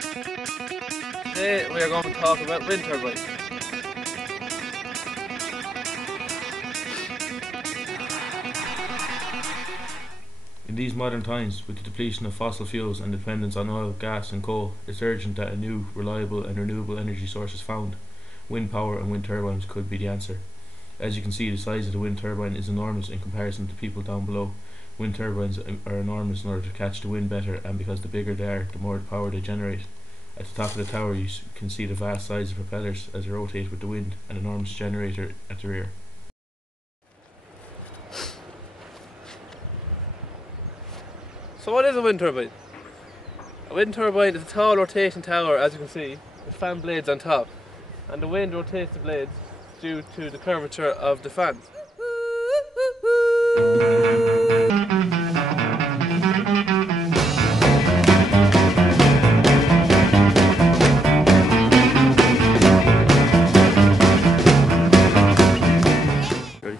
Today we are going to talk about wind turbines. In these modern times, with the depletion of fossil fuels and dependence on oil, gas and coal, it's urgent that a new, reliable and renewable energy source is found. Wind power and wind turbines could be the answer. As you can see, the size of the wind turbine is enormous in comparison to people down below. Wind turbines are enormous in order to catch the wind better, and because the bigger they are, the more power they generate. At the top of the tower you can see the vast size of propellers as they rotate with the wind, an enormous generator at the rear. So what is a wind turbine? A wind turbine is a tall rotating tower, as you can see, with fan blades on top, and the wind rotates the blades due to the curvature of the fans. Ready?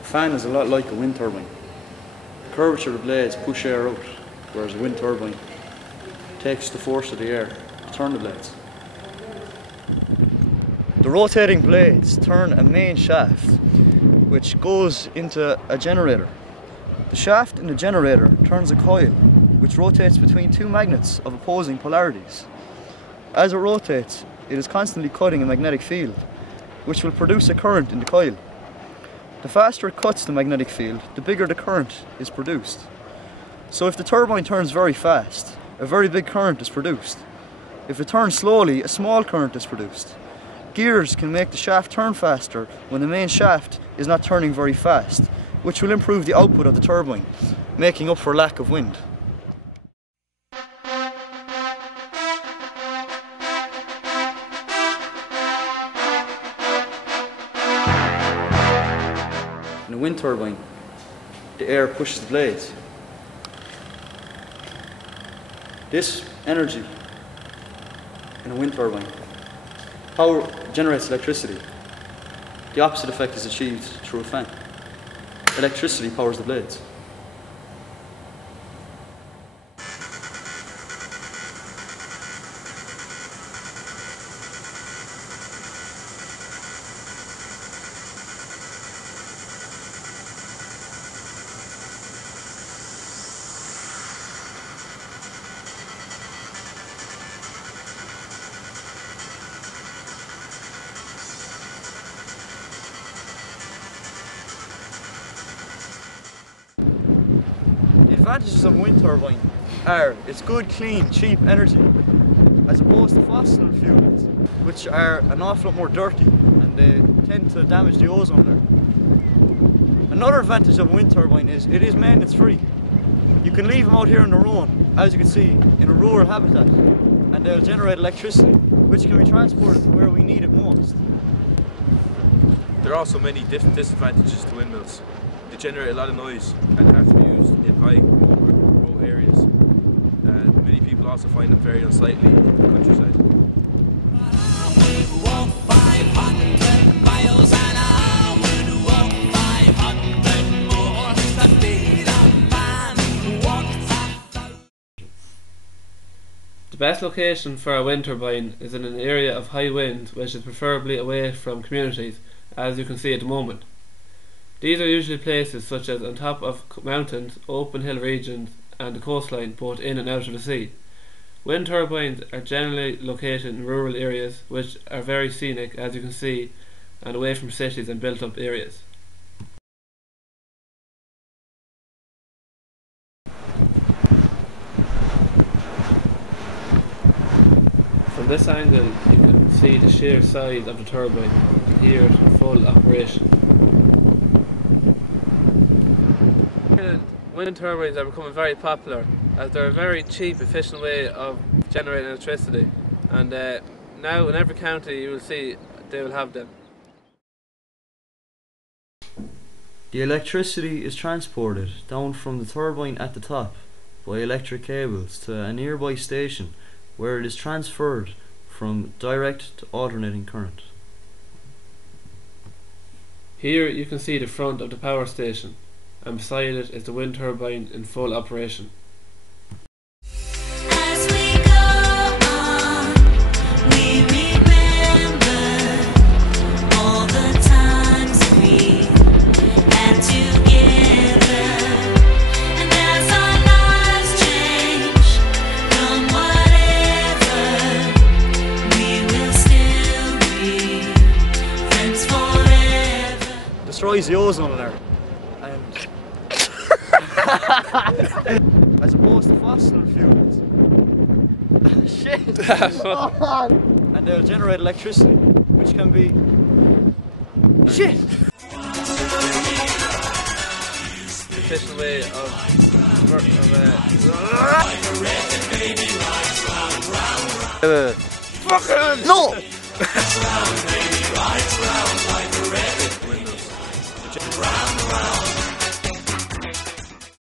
A fan is a lot like a wind turbine. The curvature of the blades push air out, whereas a wind turbine takes the force of the air to turn the blades. The rotating blades turn a main shaft which goes into a generator. The shaft in the generator turns a coil which rotates between two magnets of opposing polarities. As it rotates, it is constantly cutting a magnetic field which will produce a current in the coil. The faster it cuts the magnetic field, the bigger the current is produced. So if the turbine turns very fast, a very big current is produced. If it turns slowly, a small current is produced. Gears can make the shaft turn faster when the main shaft is not turning very fast, which will improve the output of the turbine, making up for lack of wind. In a wind turbine, the air pushes the blades. This energy in a wind turbine power generates electricity. The opposite effect is achieved through a fan. Electricity powers the blades. The advantages of a wind turbine are it's good, clean, cheap energy as opposed to fossil fuels, which are an awful lot more dirty and they tend to damage the ozone layer. Another advantage of a wind turbine is it is maintenance free. You can leave them out here on their own, as you can see, in a rural habitat, and they'll generate electricity which can be transported to where we need it most. There are also many disadvantages to windmills. They generate a lot of noise and have to be used in high, remote areas. Many people also find them very unsightly in the countryside. The best location for a wind turbine is in an area of high wind, which is preferably away from communities, as you can see at the moment. These are usually places such as on top of mountains, open hill regions and the coastline, both in and out of the sea. Wind turbines are generally located in rural areas which are very scenic, as you can see, and away from cities and built up areas. From this angle you can see the sheer size of the turbine and hear it in full operation. Wind turbines are becoming very popular as they're a very cheap, efficient way of generating electricity, and now in every county you will see they will have them. The electricity is transported down from the turbine at the top by electric cables to a nearby station where it is transferred from direct to alternating current. Here you can see the front of the power station, and beside it is the wind turbine in full operation. As we go on, we remember all the times we had together, and as our lives change from whatever, we will still be friends forever. Destroys the ozone layer. As opposed to fossil fuels. Shit! And they'll generate electricity, which can be shit! Efficient way of fucking no! Round, round.